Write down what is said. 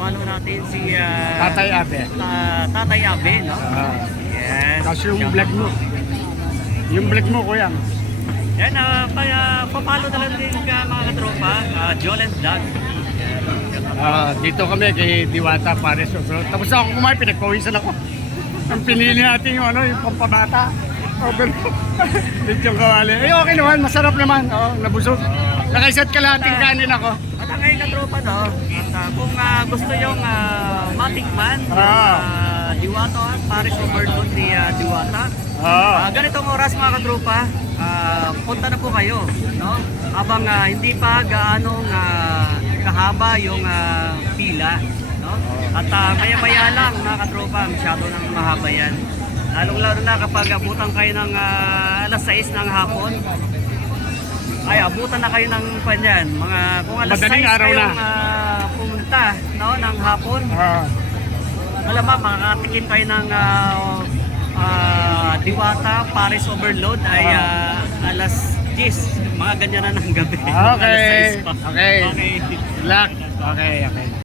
follow natin si Tatay Abe. Tatay Abe, no? Yes. Tapos yung vlog mo. Yung vlog mo, kuya. Yan, papalo na lang din ka mga katropa, Joel and Doug. Dito kami kay Diwata Pares. Tapos ako kumain, pinagpawisan ako. Ang pinili natin yung ano, yung pampabata. Medyo kawali. Eh, okay naman, masarap naman. Nabusog. Nakaisat ka lahat yung kanin ako. At ang ngayon katropa, no? At kung gusto yung matikman, Diwata Pares Overload ni Diwata. Ganitong oras mga katropa, punta na po kayo, no? Habang hindi pa gaano kahaba yung pila, no? At maya-maya lang mga katropa, masyado nang mahaba yan. Lalong-lalo na kapag abutan kayo ng alas 6 ng hapon, ay abutan na kayo ng panyan. Mga kung alas 6 kayong pumunta, no, ng hapon, alam mo, makakatikin kayo ng Diwata Pares Overload ay alas 10, mga ganyan na ng gabi. Okay. Alas 6 pa. Okay. Okay. Good luck. Okay.